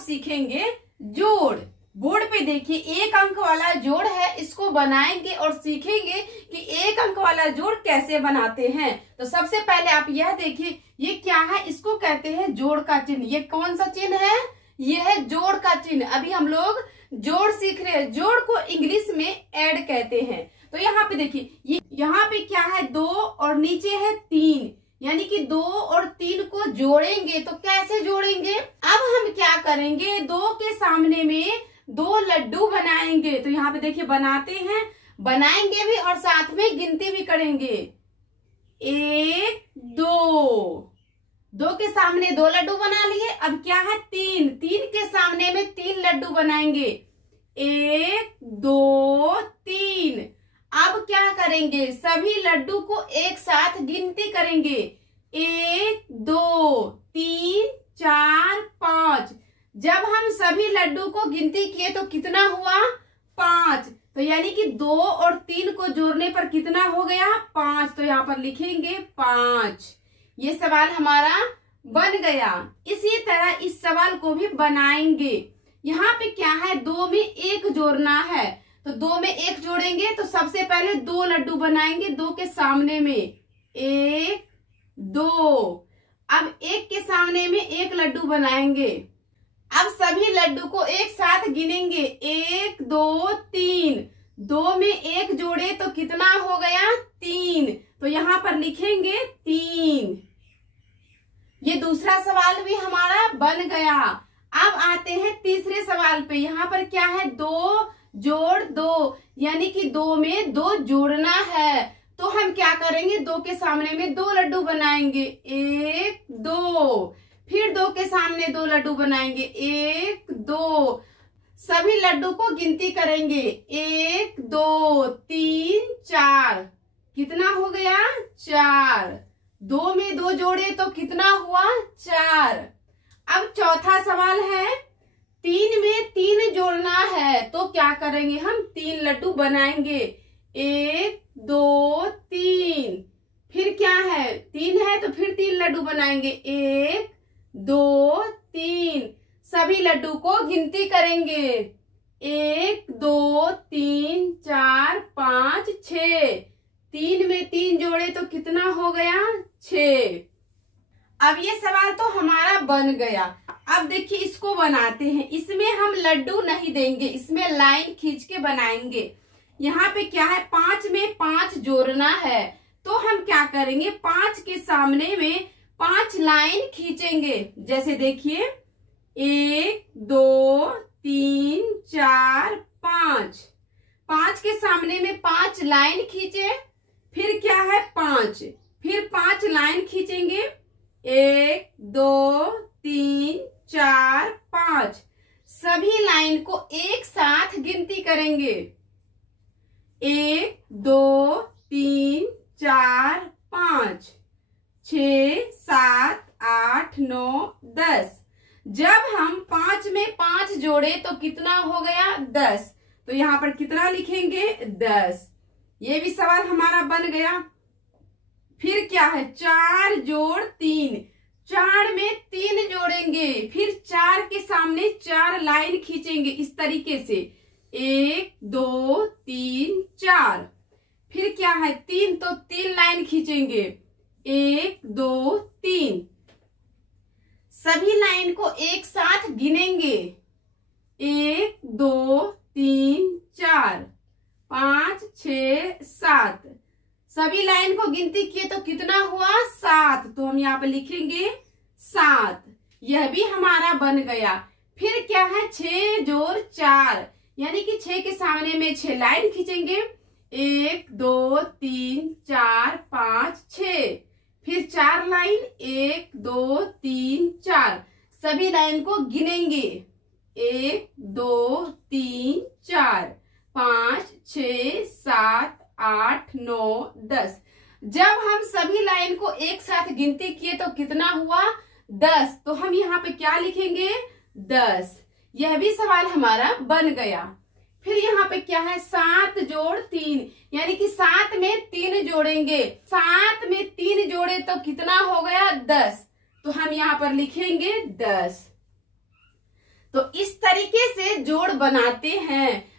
सीखेंगे जोड़। बोर्ड पे देखिए एक अंक वाला जोड़ है, इसको बनाएंगे और सीखेंगे कि एक अंक वाला जोड़ कैसे बनाते हैं। तो सबसे पहले आप यह देखिए, ये क्या है, इसको कहते हैं जोड़ का चिन्ह। ये कौन सा चिन्ह है, ये है जोड़ का चिन्ह। अभी हम लोग जोड़ सीख रहे हैं, जोड़ को इंग्लिश में ऐड कहते हैं। तो यहाँ पे देखिए, ये यहाँ पे क्या है, 2 और नीचे है 3, यानी कि 2 और 3 को जोड़ेंगे। तो कैसे जोड़ेंगे, अब हम क्या करेंगे, 2 के सामने में 2 लड्डू बनाएंगे। तो यहाँ पे देखिए बनाते हैं, बनाएंगे भी और साथ में गिनती भी करेंगे। 1 2, 2 के सामने 2 लड्डू बना लिए। अब क्या है, 3 के सामने में 3 लड्डू बनाएंगे। 1 2 3। अब क्या करेंगे, सभी लड्डू को एक साथ गिनती करेंगे। 1 2 3 4 5। जब हम सभी लड्डू को गिनती किए तो कितना हुआ, 5। तो यानी कि 2 और 3 को जोड़ने पर कितना हो गया, 5। तो यहाँ पर लिखेंगे 5। ये सवाल हमारा बन गया। इसी तरह इस सवाल को भी बनाएंगे। यहाँ पे क्या है, 2 में 1 जोड़ना है। तो 2 में 1 जोड़ेंगे तो सबसे पहले 2 लड्डू बनाएंगे 2 के सामने में। 1 2। अब 1 के सामने में 1 लड्डू बनाएंगे। अब सभी लड्डू को एक साथ गिनेंगे। 1 2 3। 2 में 1 जोड़े तो कितना हो गया, 3। तो यहाँ पर लिखेंगे 3। ये दूसरा सवाल भी हमारा बन गया। अब आते हैं तीसरे सवाल पे। यहाँ पर क्या है, 2 जोड़ 2, यानी कि 2 में 2 जोड़ना है। तो हम क्या करेंगे, 2 के सामने में 2 लड्डू बनाएंगे। 1 2। फिर 2 के सामने 2 लड्डू बनाएंगे। 1 2। सभी लड्डू को गिनती करेंगे। 1 2 3 4। कितना हो गया, 4। 2 में 2 जोड़े तो कितना हुआ, 4। अब चौथा सवाल है, 3 में 3 जोड़ना है। तो क्या करेंगे, हम 3 लड्डू बनाएंगे। 1 2 3। फिर क्या है, 3 है तो फिर 3 लड्डू बनाएंगे। 1 2 3। सभी लड्डू को गिनती करेंगे। 1 2 3 4 5 6। 3 में 3 जोड़े तो कितना हो गया, 6। अब ये सवाल तो हमारा बन गया। अब देखिए इसको बनाते हैं। इसमें हम लड्डू नहीं देंगे, इसमें लाइन खींच के बनाएंगे। यहाँ पे क्या है, 5 में 5 जोड़ना है। तो हम क्या करेंगे, 5 के सामने में 5 लाइन खींचेंगे। जैसे देखिए 1 2 3 4 5। 5 के सामने में 5 लाइन खींचे। फिर क्या है, 5। फिर 5 लाइन खींचेंगे। 1 2 3 4 5। सभी लाइन को एक साथ गिनती करेंगे। 1 2 3 4 5 6 7 8 9 10। जब हम 5 में 5 जोड़े तो कितना हो गया, 10। तो यहाँ पर कितना लिखेंगे, 10। ये भी सवाल हमारा बन गया। फिर क्या है, 4 जोड़ 3। 4 में 3 जोड़ेंगे। फिर 4 के सामने 4 लाइन खींचेंगे इस तरीके से। 1 2 3 4। फिर क्या है, 3 तो 3 लाइन खींचेंगे। 1 2 3। सभी लाइन को एक साथ गिनेंगे। 1 2 3 4 5 6 7। सभी लाइन को गिनती किए तो कितना हुआ, 7। तो हम यहाँ पे लिखेंगे 7। यह भी हमारा बन गया। फिर क्या है, 6 जोड़ 4, यानी कि 6 के सामने में 6 लाइन खींचेंगे। 1 2 3 4 5 6। फिर 4 लाइन, 1 2 3 4। सभी लाइन को गिनेंगे। 1 2 3 4 5 6 7 8 9 10। जब हम सभी लाइन को एक साथ गिनती किए तो कितना हुआ, 10। तो हम यहाँ पे क्या लिखेंगे, 10। यह भी सवाल हमारा बन गया। फिर यहाँ पे क्या है, 7 जोड़ 3, यानी कि 7 में 3 जोड़ेंगे। 7 में 3 जोड़े तो कितना हो गया, 10। तो हम यहाँ पर लिखेंगे 10। तो इस तरीके से जोड़ बनाते हैं।